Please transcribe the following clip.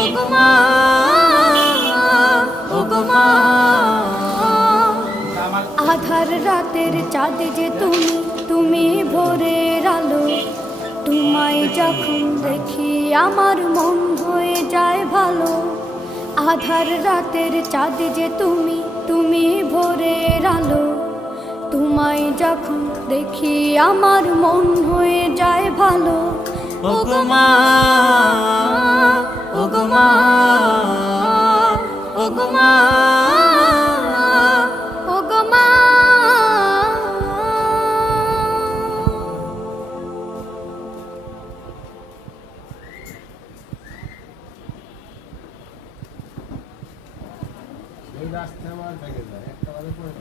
ওগো মা, ওগো মা। আধার রাতের চাঁদ যে তুমি, তুমি ভোরের আলো। তোমায় যখন দেখি আমার মন হয়ে যায় ভালো। আধার রাতের চাঁদ যে তুমি, তুমি ভোরের আলো। তোমায় যখন দেখি আমার মন হয়ে যায় ভালো। ওগো মা, ওগো মা, ওগো মা, ওগো মা। এই রাস্তা আমার থাকে না, একটা বারে পড়ে